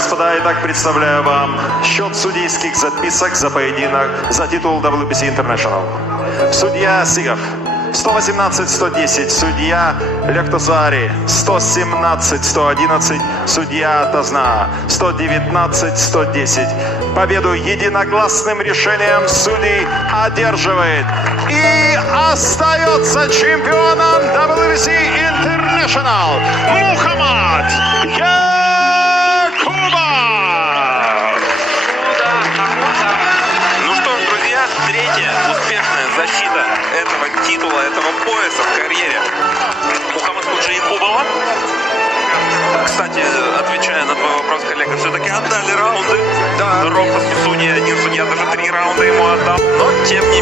господа, итак, представляю вам счет судейских записок за поединок за титул WBC International. Судья Сигов 118-110, судья Лехтозари 117-111, судья Тазна 119-110. Победу единогласным решением судей одерживает и остается чемпионом WBC International Мухаммад третья успешная защита этого титула, этого пояса в карьере Мухаммада Якубова. Кстати, отвечая на твой вопрос, коллега, все-таки отдали раунды. Да. Ровно судья, один судья даже 3 раунда ему отдал. Но, тем не